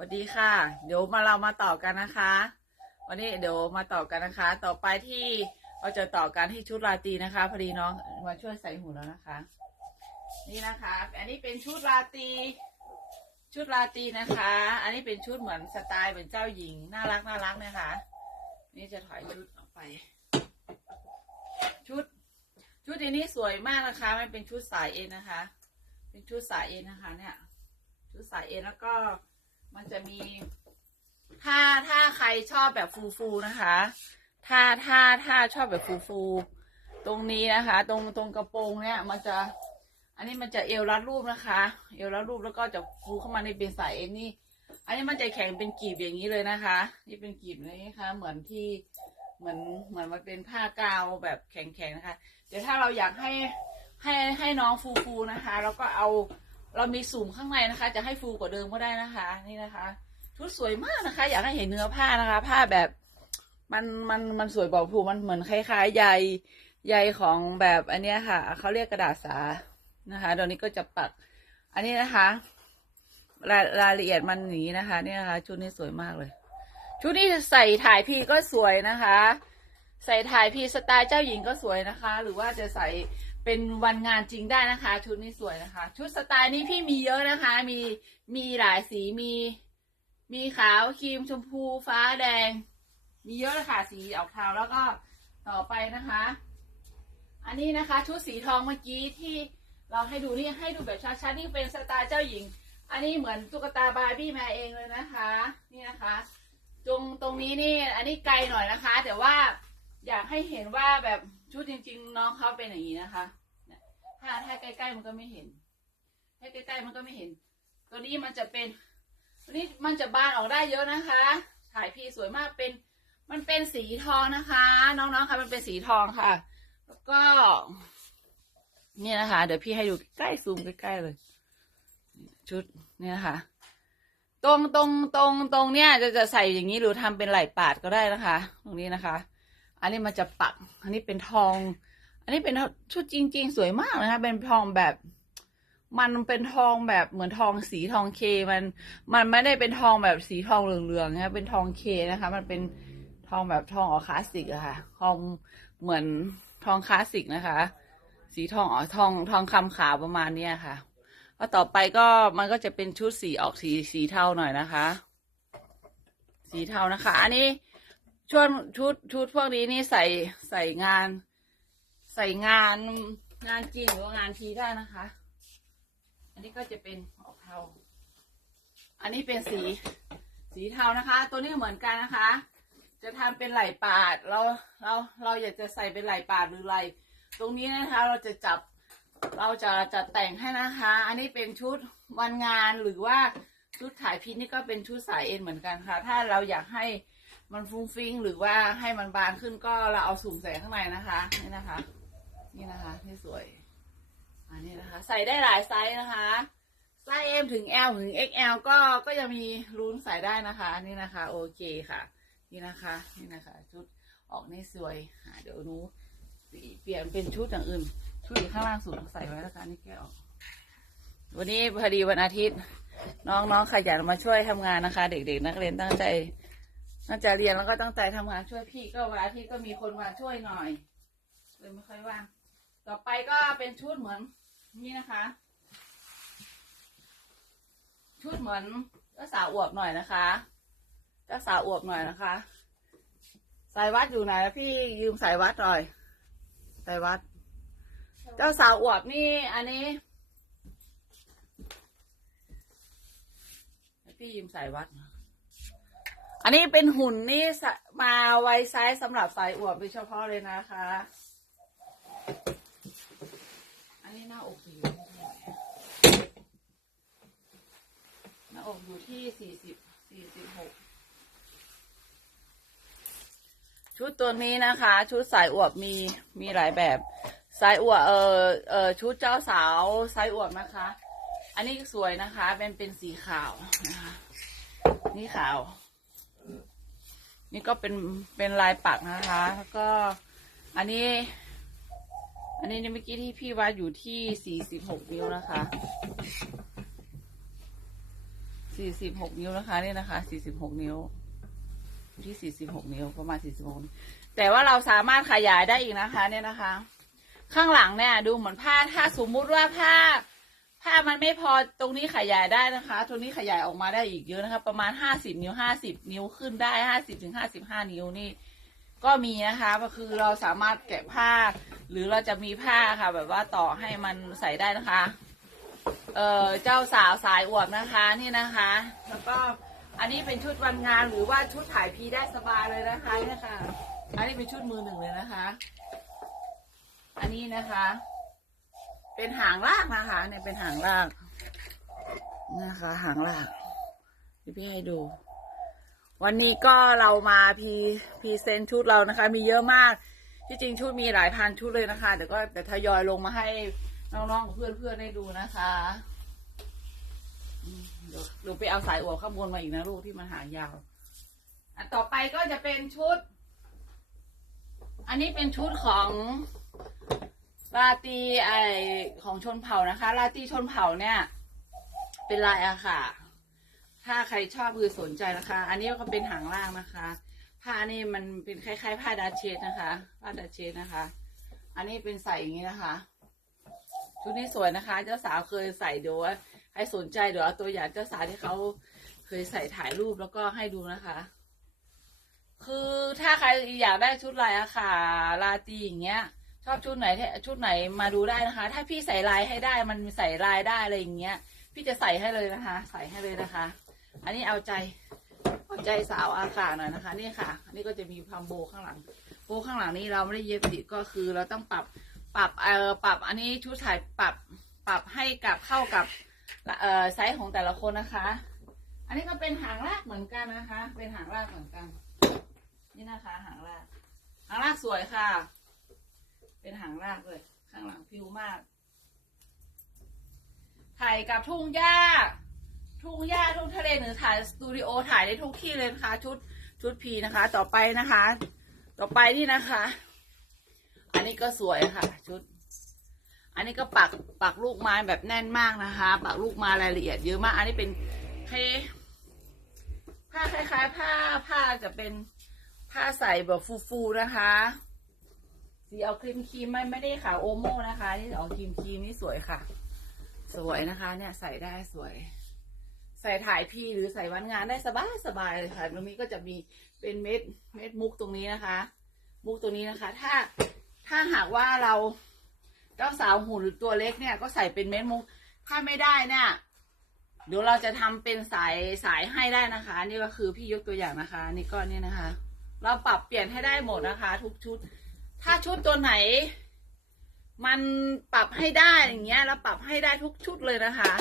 วัสดีค่ะ เดี๋ยวมาเรามาต่อกันนะคะ วันนี้เดี๋ยวมาต่อกันนะคะ ต่อไปที่เราจะต่อกันที่ชุดราตรีนะคะ พอดีน้องมาช่วยใส่หูแล้วนะคะ นี่นะคะ อันนี้เป็นชุดราตรีชุดราตรีนะคะ อันนี้เป็นชุดเหมือนสไตล์เหมือนเจ้าหญิงน่ารักน่ารักนะคะ นี่จะถอยชุดออกไป ชุด ชุดนี้สวยมากนะคะ มันเป็นชุดสายเอ็นนะคะ เป็นชุดสายเอ็นนะคะ เนี่ย ชุดสายเอ็นแล้วก็ มันจะมี ถ้าถ้าใครชอบแบบฟูฟูๆนะคะ ถ้าถ้าถ้าชอบแบบฟูฟูๆตรงนี้นะคะ ตรงตรงกระโปรงเนี่ยมันจะ อันนี้มันจะเอวรัดรูปนะคะ เอวรัดรูปแล้วก็จะฟูเข้ามาในเป็นสายเอ็นนี่ อันนี้มันจะแข็งเป็นกีบอย่างนี้เลยนะคะ นี่เป็นกีบอย่างนี้ค่ะเหมือนที่เหมือนเหมือนมันเป็นผ้ากาวแบบแข็งๆนะคะ เดี๋ยวถ้าเราอยากให้ให้ให้น้องฟูๆนะคะ แล้วก็เอา เรามีสุ่มข้างในนะคะ จะให้ฟูกว่าเดิมก็ได้นะคะ นี่นะคะ ชุดสวยมากนะคะ อยากให้เห็นเนื้อผ้านะคะ ผ้าแบบมันมันมันสวยบอกผูมันเหมือนคล้ายๆใยใยของแบบอันเนี้ยค่ะเขาเรียกกระดาษสานะคะเดี๋ยวนี้ก็จะปัก อันนี้นะคะ รายรายละเอียดมันอย่างนี้นะคะ เนี่ยนะคะ ชุดนี้สวยมากเลย ชุดนี้ใส่ถ่ายพีก็สวยนะคะ ใส่ถ่ายพีสไตล์เจ้าหญิงก็สวยนะคะ หรือว่าจะใส่ เป็นวันงานจริงได้นะคะ ชุดนี้สวยนะคะ ชุดสไตล์นี้พี่มีเยอะนะคะ มีมีหลายสีมี มีขาวครีมชมพูฟ้าแดง มีเยอะเลยค่ะสีออกเทาแล้วก็ต่อไปนะคะ อันนี้นะคะ ชุดสีทองเมื่อกี้ที่เราให้ดูนี่ให้ดูแบบชัดๆนี่เป็นสไตล์เจ้าหญิง อันนี้เหมือนตุ๊กตาบาร์บี้มาเองเลยนะคะ นี่นะคะตรงตรงนี้นี่ อันนี้ไกลหน่อยนะคะ แต่ว่าอยากให้เห็นว่าแบบ ชุดจริง ๆ น้องเขาเป็นอย่างนี้นะคะถ้าถ้าใกล้ๆมันก็ไม่เห็น ถ้าใกล้ๆมันก็ไม่เห็น ตัวนี้มันจะเป็นตัวนี้มันจะบานออกได้เยอะนะคะถ่ายพี่สวยมากเป็น มันเป็นสีทองนะคะ น้องๆค่ะมันเป็นสีทองค่ะ แล้วก็ เนี่ยนะคะ เดี๋ยวพี่ให้ดูใกล้ซูมใกล้ๆเลย ชุดเนี่ยนะคะตรงตรงตรงตรงเนี่ยจะจะใส่อย่างนี้หรือทำเป็นไหล่ปาดก็ได้นะคะ ตรงนี้นะคะ อันนี้มันจะปัก อันนี้เป็นทอง อันนี้เป็นชุดจริง ๆ สวยมากนะคะ เป็นทองแบบ มันเป็นทองแบบเหมือนทองสีทองเค มัน มันไม่ได้เป็นทองแบบสีทองเหลืองๆนะคะ เป็นทองเคนะคะ มันเป็นทองแบบทองออคลาสสิกอะค่ะ ทองเหมือนทองคลาสสิกนะคะ สีทองอ๋อทองทองคำขาวประมาณเนี้ยค่ะแล้วต่อไปก็มันก็จะเป็นชุดสีออกสีสีเทาหน่อยนะคะ สีเทานะคะ อันนี้ ชุดชุดชุดพวกนี้นี่ใส่ใส่งาน ใส่งานงานจริงหรือว่างานทีได้นะคะ อันนี้ก็จะเป็นออกเทา อันนี้เป็นสีสีเทานะคะ ตัวนี้เหมือนกันนะคะ จะทำเป็นไหล่ปาดเราเราเราอยากจะใส่เป็นไหล่ปาดหรือไหล่ตรงนี้นะคะ เราจะจับเราจะจัดแต่งให้นะคะ อันนี้เป็นชุดวันงานหรือว่าชุดถ่ายพิมพ์นี่ก็เป็นชุดสายเอ็นเหมือนกันค่ะ ถ้าเราอยากให้ มันฟุ้งฟิ้งหรือว่าให้มันบานขึ้นก็เราเอาสุ่มใส่ข้างในนะคะ นี่นะคะ นี่นะคะที่สวย อันนี้นะคะ ใส่ได้หลายไซส์นะคะไซส์ M ถึง L ถึง XL ก็ก็ยังมีรุ้นใส่ได้นะคะ นี่นะคะ โอเคค่ะ นี่นะคะ นี่นะคะ ชุดออกนี่สวยอะเดี๋ยวนูเปลี่ยนเป็นชุดอย่างอื่น ชุดอยู่ข้างล่างสุดใส่ไว้แล้วกันนี่แกออก วันนี้พอดีวันอาทิตย์ น้องๆขยันมาช่วยทำงานนะคะ เด็กๆ นักเรียนตั้งใจ ตั้งใจเรียนแล้วก็ตั้งใจทำงานช่วยพี่ก็วันอาทิตย์ก็มีคนมาช่วยหน่อยเลยไม่ค่อยว่างต่อไปก็เป็นชุดเหมือนนี่นะคะ ชุดเหมือนเจ้าสาวอวบหน่อยนะคะเจ้าสาวอวบหน่อยนะคะ สายวัดอยู่ไหนพี่ยืมสายวัดหน่อยสายวัด เจ้าสาวอวบนี่ อันนี้พี่ยืมสายวัด อันนี้เป็นหุ่นนี่มาไว้ไซส์สำหรับสายอวบโดยเฉพาะเลยนะคะ อันนี้หน้าอกอยู่ที่หน้าอกอยู่ที่สี่สิบสี่สิบหกชุดตัวนี้นะคะ ชุดสายอวบมีมีหลายแบบสายอวบเออเออชุดเจ้าสาวสายอวบนะคะ อันนี้สวยนะคะเป็นเป็นสีขาวนะคะนี่ขาว นี่ก็เป็นเป็นลายปักนะคะ แล้วก็อันนี้ อันนี้เมื่อกี้ที่พี่วัดอยู่ที่สี่สิบหกนิ้วนะคะสี่สิบหกนิ้วนะคะนี่นะคะสี่สิบหกนิ้ว ที่สี่สิบหกนิ้วประมาณสี่สิบหกแต่ว่าเราสามารถขยายได้อีกนะคะ เนี่ยนะคะ ข้างหลังเนี่ยดูเหมือนผ้าถ้าสมมุติว่าผ้า มันไม่พอตรงนี้ขยายได้นะคะ ตรงนี้ขยายออกมาได้อีกเยอะนะคะ ประมาณห้าสิบนิ้วห้าสิบนิ้วขึ้นได้ห้าสิบถึงห้าสิบห้านิ้วนี่ ก็มีนะคะก็คือเราสามารถแกะผ้า หรือเราจะมีผ้าค่ะ แบบว่าต่อให้มันใส่ได้นะคะ เออเจ้าสาวสายอวบนะคะนี่นะคะ แล้วก็อันนี้เป็นชุดวันงานหรือว่าชุดถ่ายพีได้สบายเลยนะคะนี่ค่ะ อันนี้เป็นชุดมือหนึ่งเลยนะคะ อันนี้นะคะ เป็นหางลากนะคะ เนี่ยเป็นหางลากนะคะ หางลากเดี๋ยวพี่ให้ดู วันนี้ก็เรามาพีพีเซนชุดเรานะคะ มีเยอะมาก ที่จริงชุดมีหลายพันชุดเลยนะคะเดี๋ยวก็แต่ทยอยลงมาให้น้องๆเพื่อนๆได้ดูนะคะเดี๋ยวดี๋ยวไปเอาสายอวบข้างบนมาอีกนะลูกที่มันหางยาว อันต่อไปก็จะเป็นชุด อันนี้เป็นชุดของ ราตรีไอของชนเผ่านะคะ ราตรีชนเผ่าเนี่ย เป็นลายอาค่ะ ถ้าใครชอบคือสนใจนะคะ อันนี้ก็เป็นหางล่างนะคะ ผ้านี่มันเป็นคล้ายๆ ผ้าดาเชสนะคะ ผ้าดาเชสนะคะ อันนี้เป็นใส่อย่างนี้นะคะชุดนี้สวยนะคะ เจ้าสาวเคยใส่เดี๋ยวว่าใครสนใจเดี๋ยวเอาตัวอย่างเจ้าสาวที่เขาเคยใส่ถ่ายรูปแล้วก็ให้ดูนะคะ คือถ้าใครอยากได้ชุดลายอะค่ะลาตีอย่างเงี้ย ชอบชุดไหนชุดไหนมาดูได้นะคะ ถ้าพี่ใส่ลายให้ได้มันใส่ลายได้อะไรอย่างเงี้ย พี่จะใส่ให้เลยนะคะ ใส่ให้เลยนะคะ อันนี้เอาใจเอาใจสาวอากาศหน่อยนะคะ นี่ค่ะ อันนี้ก็จะมีพัมโบข้างหลังโบข้างหลังนี้เราไม่ได้เย็บติดก็คือ เราต้องปรับปรับเอ่อปรับอันนี้ชุดถ่ายปรับปรับให้กับเข้ากับเอ่อไซส์ของแต่ละคนนะคะ อันนี้ก็เป็นหางลากเหมือนกันนะคะ เป็นหางลากเหมือนกัน นี่นะคะ หางลากหางลากสวยค่ะ เป็นหางลากเลย ข้างหลังพิวมากถ่ายกับทุ่งหญ้า ทุ่งหญ้าทุ่งทะเลหรือถ่ายสตูดิโอถ่ายได้ทุกที่เลยนะคะ ชุดชุดพีนะคะ ต่อไปนะคะ ต่อไปนี่นะคะ อันนี้ก็สวยค่ะ ชุด อันนี้ก็ปักปักลูกไม้แบบแน่นมากนะคะ ปักลูกไม้รายละเอียดเยอะมาก อันนี้เป็นคล้ายผ้าคล้ายๆ ผ้าผ้าจะเป็นผ้าใส่แบบฟูๆนะคะ สีเอาครีมครีมไม่ไม่ได้ขาวโอโม่นะคะนี่เอาครีมครีมนี่สวยค่ะ สวยนะคะ เนี่ยใส่ได้สวย ใส่ถ่ายพีหรือใส่วันงานได้สบายสบายเลยค่ะตรงนี้ก็จะมีเป็นเม็ดเม็ดมุกตรงนี้นะคะ มุกตรงนี้นะคะ ถ้าถ้าหากว่าเราเจ้าสาวหุ่นหรือตัวเล็กเนี่ยก็ใส่เป็นเม็ดมุก ถ้าไม่ได้เนี่ยเดี๋ยวเราจะทำเป็นสายสายให้ได้นะคะ นี่ก็คือพี่ยกตัวอย่างนะคะ นี่ก้อนนี้นะคะ เราปรับเปลี่ยนให้ได้หมดนะคะ ทุกชุด ถ้าชุดตัวไหน มันปรับให้ได้อย่างเงี้ยเราปรับให้ได้ทุกชุดเลยนะคะ